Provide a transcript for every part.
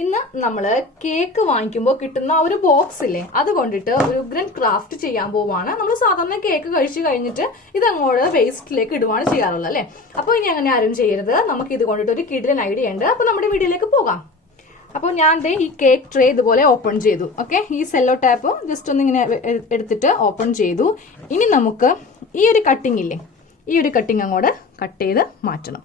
ഇന്ന് നമ്മൾ കേക്ക് വാങ്ങിക്കുമ്പോൾ കിട്ടുന്ന ഒരു ബോക്സ് ഇല്ലേ, അത് കൊണ്ടിട്ട് ഒരു ഉഗ്രൻ ക്രാഫ്റ്റ് ചെയ്യാൻ പോവാണ്. നമ്മൾ സാധാരണ കേക്ക് കഴിച്ചു കഴിഞ്ഞിട്ട് ഇത് അങ്ങോട്ട് വേസ്റ്റിലേക്ക് ഇടുവാണ് ചെയ്യാറുള്ളത് അല്ലെ. അപ്പോൾ ഇനി അങ്ങനെ ആരും ചെയ്യരുത്. നമുക്ക് ഇത് കൊണ്ടിട്ട് ഒരു കിടിലൻ ഐഡിയ ഉണ്ട്. അപ്പൊ നമ്മുടെ വീഡിയോയിലേക്ക് പോകാം. അപ്പോൾ ഞാൻ ഈ കേക്ക് ട്രേ ഇതുപോലെ ഓപ്പൺ ചെയ്തു. ഓക്കെ, ഈ സെല്ലോ ടാപ്പ് ജസ്റ്റ് ഒന്ന് ഇങ്ങനെ എടുത്തിട്ട് ഓപ്പൺ ചെയ്തു. ഇനി നമുക്ക് ഈ ഒരു കട്ടിങ് ഇല്ലേ, ഈ ഒരു കട്ടിങ് അങ്ങോട്ട് കട്ട് ചെയ്ത് മാറ്റണം.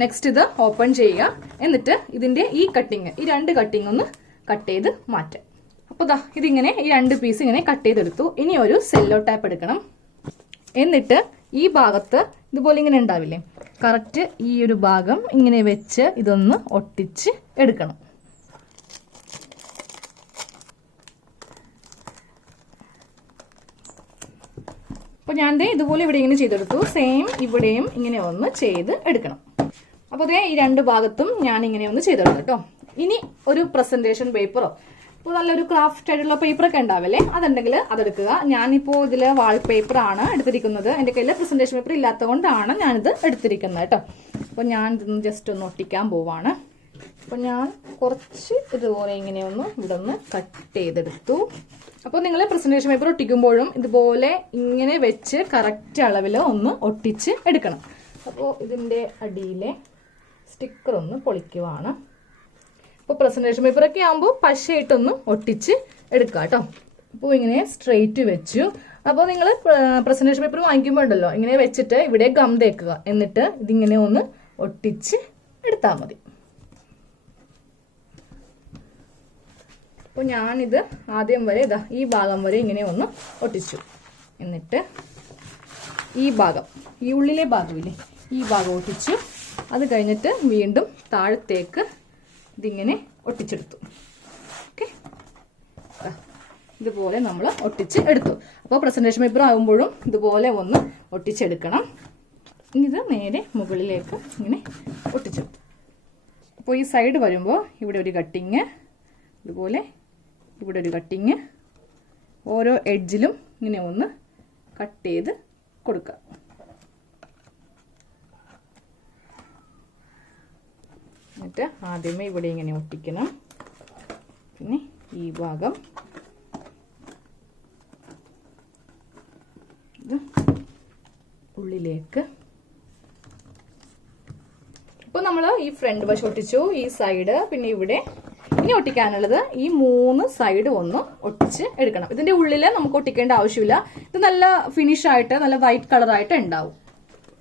നെക്സ്റ്റ് ഇത് ഓപ്പൺ ചെയ്യുക. എന്നിട്ട് ഇതിന്റെ ഈ കട്ടിങ്, ഈ രണ്ട് കട്ടിങ് ഒന്ന് കട്ട് ചെയ്ത് മാറ്റാം. അപ്പോൾ ദാ ഇതിങ്ങനെ ഈ രണ്ട് പീസ് ഇങ്ങനെ കട്ട് ചെയ്തെടുത്തു. ഇനി ഒരു സെല്ലോ ടാപ്പ് എടുക്കണം. എന്നിട്ട് ഈ ഭാഗത്ത് ഇതുപോലെ ഇങ്ങനെ ഉണ്ടാവില്ലേ, കറക്റ്റ് ഈ ഒരു ഭാഗം ഇങ്ങനെ വെച്ച് ഇതൊന്ന് ഒട്ടിച്ച് എടുക്കണം. അപ്പോൾ ഞാൻ ഇതുപോലെ ഇവിടെ ഇങ്ങനെ ചെയ്തെടുത്തു. സെയിം ഇവിടെയും ഇങ്ങനെ ഒന്ന് ചെയ്ത് എടുക്കണം. അപ്പോൾ ഈ രണ്ട് ഭാഗത്തും ഞാൻ ഇങ്ങനെ ഒന്ന് ചെയ്തെടുക്കും കേട്ടോ. ഇനി ഒരു പ്രസന്റേഷൻ പേപ്പറോ ഇപ്പോൾ നല്ലൊരു ക്രാഫ്റ്റ് ആയിട്ടുള്ള പേപ്പറൊക്കെ ഉണ്ടാവില്ലേ, അതുണ്ടെങ്കിൽ അതെടുക്കുക. ഞാനിപ്പോൾ ഇതിൽ വാൾപേപ്പർ ആണ് എടുത്തിരിക്കുന്നത്. എൻ്റെ കയ്യിൽ പ്രസന്റേഷൻ പേപ്പർ ഇല്ലാത്തത് കൊണ്ടാണ് ഞാനിത് എടുത്തിരിക്കുന്നത് കേട്ടോ. അപ്പോൾ ഞാൻ ഇതൊന്ന് ജസ്റ്റ് ഒന്ന് ഒട്ടിക്കാൻ പോവാണ്. അപ്പോൾ ഞാൻ കുറച്ച് ഇതുപോലെ ഇങ്ങനെ ഇവിടെ ഒന്ന് കട്ട് ചെയ്തെടുത്തു. അപ്പോൾ നിങ്ങൾ പ്രസന്റേഷൻ പേപ്പർ ഒട്ടിക്കുമ്പോഴും ഇതുപോലെ ഇങ്ങനെ വെച്ച് കറക്റ്റ് അളവിൽ ഒന്ന് ഒട്ടിച്ച് എടുക്കണം. അപ്പോൾ ഇതിൻ്റെ അടിയിലെ സ്റ്റിക്കർ ഒന്ന് പൊളിക്കുവാണ്. അപ്പോൾ പ്രസന്റേഷൻ പേപ്പറൊക്കെ ആകുമ്പോൾ പശയിട്ടൊന്ന് ഒട്ടിച്ച് എടുക്കുക കേട്ടോ. അപ്പോൾ ഇങ്ങനെ സ്ട്രെയിറ്റ് വെച്ചു. അപ്പോൾ നിങ്ങൾ പ്രസന്റേഷൻ പേപ്പർ വാങ്ങിക്കുമ്പോൾ ഉണ്ടല്ലോ, ഇങ്ങനെ വെച്ചിട്ട് ഇവിടെ ഗം തേക്കുക. എന്നിട്ട് ഇതിങ്ങനെ ഒന്ന് ഒട്ടിച്ച് എടുത്താൽ മതി. അപ്പോൾ ഞാനിത് ആദ്യം വരെ ഇതാ ഈ ഭാഗം വരെ ഇങ്ങനെ ഒന്ന് ഒട്ടിച്ചു. എന്നിട്ട് ഈ ഭാഗം, ഈ ഉള്ളിലെ ഭാഗമില്ലേ, ഈ ഭാഗം ഒട്ടിച്ചു. അത് കഴിഞ്ഞിട്ട് വീണ്ടും താഴത്തേക്ക് ഇതിങ്ങനെ ഒട്ടിച്ചെടുത്തു. ഓക്കെ, ഇതുപോലെ നമ്മൾ ഒട്ടിച്ച് എടുത്തു. അപ്പോൾ പ്രസന്റേഷൻ പേപ്പർ ആകുമ്പോഴും ഇതുപോലെ ഒന്ന് ഒട്ടിച്ചെടുക്കണം. ഇനി ഇത് നേരെ മുകളിലേക്ക് ഇങ്ങനെ ഒട്ടിച്ചെടുത്തു. അപ്പോൾ ഈ സൈഡ് വരുമ്പോൾ ഇവിടെ ഒരു കട്ടിങ്, ഇതുപോലെ ഇവിടെ ഒരു കട്ടിങ്, ഓരോ എഡ്ജിലും ഇങ്ങനെ ഒന്ന് കട്ട് ചെയ്ത് കൊടുക്കുക. എന്നിട്ട് ആദ്യമേ ഇവിടെ ഇങ്ങനെ ഒട്ടിക്കണം. പിന്നെ ഈ ഭാഗം ഇത് ഉള്ളിലേക്ക്. ഇപ്പോൾ നമ്മൾ ഈ ഫ്രണ്ട് വശം ഒട്ടിച്ചു, ഈ സൈഡ്, പിന്നെ ഇവിടെ. ഇനി ഒട്ടിക്കാനുള്ളത് ഈ മൂന്ന് സൈഡ് ഒന്ന് ഒട്ടിച്ച് എടുക്കണം. ഇതിന്റെ ഉള്ളിൽ നമുക്ക് ഒട്ടിക്കേണ്ട ആവശ്യമില്ല. ഇത് നല്ല ഫിനിഷ് ആയിട്ട് നല്ല വൈറ്റ് കളറായിട്ട് ഉണ്ടാവും.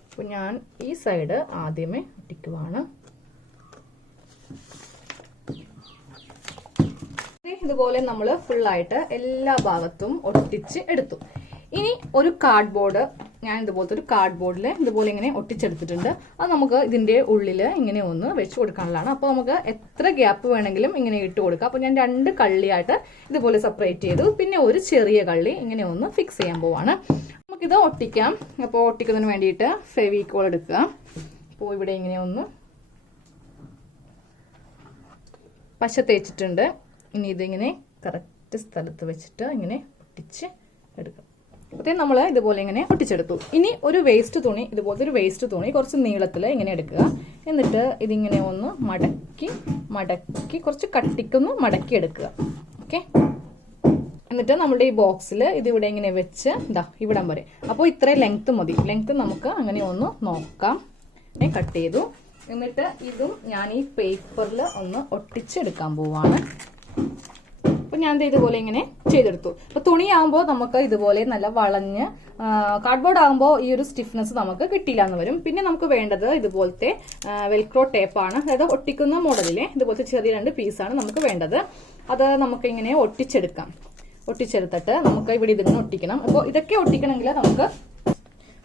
അപ്പോൾ ഞാൻ ഈ സൈഡ് ആദ്യമേ ഒട്ടിക്കുവാണ്. ഇതുപോലെ നമ്മൾ ഫുള്ളായിട്ട് എല്ലാ ഭാഗത്തും ഒട്ടിച്ച് എടുത്തു. ഇനി ഒരു കാർഡ്ബോർഡ്, ഞാൻ ഇതുപോലത്തെ ഒരു കാർഡ്ബോർഡിൽ ഇതുപോലെ ഇങ്ങനെ ഒട്ടിച്ചെടുത്തിട്ടുണ്ട്. അത് നമുക്ക് ഇതിന്റെ ഉള്ളിൽ ഇങ്ങനെ ഒന്ന് വെച്ച് കൊടുക്കാനുള്ളതാണ്. അപ്പോൾ നമുക്ക് എത്ര ഗ്യാപ്പ് വേണമെങ്കിലും ഇങ്ങനെ ഇട്ട് കൊടുക്കാം. അപ്പോൾ ഞാൻ രണ്ട് കള്ളിയായിട്ട് ഇതുപോലെ സെപ്പറേറ്റ് ചെയ്തു. പിന്നെ ഒരു ചെറിയ കള്ളി ഇങ്ങനെ ഒന്ന് ഫിക്സ് ചെയ്യാൻ പോവാണ്. നമുക്കിത് ഒട്ടിക്കാം. അപ്പോൾ ഒട്ടിക്കുന്നതിന് വേണ്ടിയിട്ട് ഫെവിക്കോൾ എടുക്കുക. അപ്പോൾ ഇവിടെ ഇങ്ങനെ ഒന്ന് പശ തേച്ചിട്ടുണ്ട്. ഇനി ഇതിങ്ങനെ കറക്റ്റ് സ്ഥലത്ത് വെച്ചിട്ട് ഇങ്ങനെ ഒട്ടിച്ച് എടുക്കാം. അപ്പോഴത്തേക്കും നമ്മൾ ഇതുപോലെ ഇങ്ങനെ ഒട്ടിച്ചെടുത്തു. ഇനി ഒരു വേസ്റ്റ് തുണി, ഇതുപോലത്തെ ഒരു വേസ്റ്റ് തുണി കുറച്ച് നീളത്തിൽ ഇങ്ങനെ എടുക്കുക. എന്നിട്ട് ഇതിങ്ങനെ ഒന്ന് മടക്കി കുറച്ച് കട്ടിക്കൊന്ന് മടക്കി എടുക്കുക. ഓക്കെ, എന്നിട്ട് നമ്മുടെ ഈ ബോക്സിൽ ഇതിവിടെ ഇങ്ങനെ വെച്ച് ഇവിടം വരെ. അപ്പോൾ ഇത്രയും ലെങ്ത് മതി. ലെങ്ത് നമുക്ക് അങ്ങനെ ഒന്ന് നോക്കാം. കട്ട് ചെയ്തു. എന്നിട്ട് ഇതും ഞാൻ ഈ പേപ്പറിൽ ഒന്ന് ഒട്ടിച്ചെടുക്കാൻ പോവാണ്. അപ്പോൾ ഞാൻ ഇതുപോലെ ഇങ്ങനെ ചെയ്തെടുത്തു. അപ്പോൾ തുണിയാകുമ്പോൾ നമുക്ക് ഇതുപോലെ നല്ല വളഞ്ഞ്, കാർഡ്ബോർഡ് ആകുമ്പോൾ ഈ ഒരു സ്റ്റിഫ്നെസ് നമുക്ക് കിട്ടില്ല എന്ന് വരും. പിന്നെ നമുക്ക് വേണ്ടത് ഇതുപോലത്തെ വെൽക്രോ ടേപ്പാണ്. അതായത് ഒട്ടിക്കുന്ന മോഡലിലെ ഇതുപോലത്തെ ചെറിയ രണ്ട് പീസാണ് നമുക്ക് വേണ്ടത്. അത് നമുക്ക് ഇങ്ങനെ ഒട്ടിച്ചെടുക്കാം. ഒട്ടിച്ചെടുത്തിട്ട് നമുക്ക് ഇവിടെ ഇതിങ്ങനെ ഒട്ടിക്കണം. അപ്പോൾ ഇതൊക്കെ ഒട്ടിക്കണമെങ്കിൽ നമുക്ക്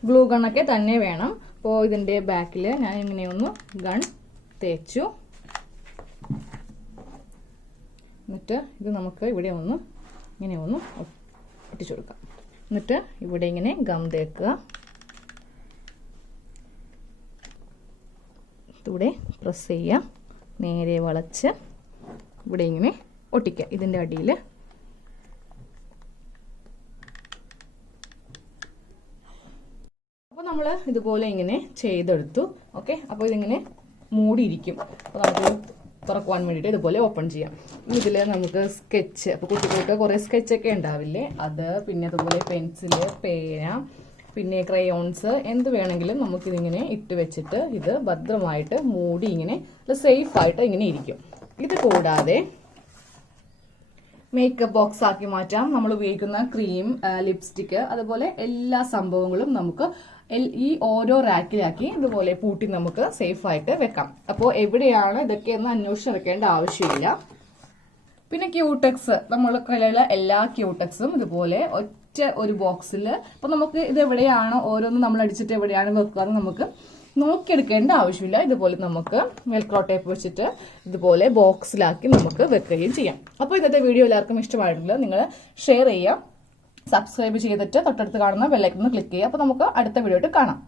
ഗ്ലൂ ഗണ്ണൊക്കെ തന്നെ വേണം. അപ്പോൾ ഇതിന്റെ ബാക്കിൽ ഞാൻ ഇങ്ങനെയൊന്ന് ഗൺ തേച്ചു. എന്നിട്ട് ഇത് നമുക്ക് ഇവിടെ ഒന്ന് ഇങ്ങനെ ഒന്ന് ഒട്ടിച്ചു കൊടുക്കാം. എന്നിട്ട് ഇവിടെ ഇങ്ങനെ ഗം തേക്കുക. ഇവിടെ പ്രസ് ചെയ്യുക, നേരെ വളച്ച് ഇവിടെ ഇങ്ങനെ ഒട്ടിക്കുക ഇതിൻ്റെ അടിയിൽ. അപ്പോൾ നമ്മൾ ഇതുപോലെ ഇങ്ങനെ ചെയ്തെടുത്തു. ഓക്കെ, അപ്പോൾ ഇതിങ്ങനെ മൂടിയിരിക്കും. അപ്പോൾ നമുക്ക് തുറക്കുവാൻ വേണ്ടിയിട്ട് ഇതുപോലെ ഓപ്പൺ ചെയ്യാം. ഇതിൽ നമുക്ക് സ്കെച്ച്, അപ്പോൾ കുട്ടികൾക്ക് കുറേ സ്കെച്ചൊക്കെ ഉണ്ടാവില്ലേ, അത്, പിന്നെ അതുപോലെ പെൻസില്, പേന, പിന്നെ ക്രയോൺസ്, എന്ത് വേണമെങ്കിലും നമുക്കിതിങ്ങനെ ഇട്ട് വെച്ചിട്ട് ഇത് ഭദ്രമായിട്ട് മൂടി ഇങ്ങനെ സേഫായിട്ട് ഇങ്ങനെ ഇരിക്കും. ഇത് കൂടാതെ മേക്കപ്പ് ബോക്സ് ആക്കി മാറ്റാം. നമ്മൾ ഉപയോഗിക്കുന്ന ക്രീം, ലിപ്സ്റ്റിക്ക്, അതുപോലെ എല്ലാ സംഭവങ്ങളും നമുക്ക് ഈ ഓരോ റാക്കിലാക്കി ഇതുപോലെ പൂട്ടി നമുക്ക് സേഫ് ആയിട്ട് വെക്കാം. അപ്പോൾ എവിടെയാണ് ഇതൊക്കെയെന്ന് അന്വേഷിച്ചെടുക്കേണ്ട ആവശ്യമില്ല. പിന്നെ ക്യൂടെക്സ്, നമ്മളെ കയ്യിലുള്ള എല്ലാ ക്യൂടെക്സും ഇതുപോലെ ഒറ്റ ഒരു ബോക്സിൽ, അപ്പൊ നമുക്ക് ഇത് എവിടെയാണ് ഓരോന്നും നമ്മൾ അടിച്ചിട്ട് എവിടെയാണ് വെക്കുക നമുക്ക് നോക്കിയെടുക്കേണ്ട ആവശ്യമില്ല. ഇതുപോലെ നമുക്ക് വെൽക്രോ ടേപ്പ് വെച്ചിട്ട് ഇതുപോലെ ബോക്സിലാക്കി നമുക്ക് വെക്കുകയും ചെയ്യാം. അപ്പോൾ ഇന്നത്തെ വീഡിയോ എല്ലാവർക്കും ഇഷ്ടമായിട്ടില്ല, നിങ്ങൾ ഷെയർ ചെയ്യുക, സബ്സ്ക്രൈബ് ചെയ്തിട്ട് തൊട്ടടുത്ത് കാണുന്ന ബെല്ലൈക്കൺ ക്ലിക്ക് ചെയ്യുക. അപ്പോൾ നമുക്ക് അടുത്ത വീഡിയോ ആയിട്ട് കാണാം.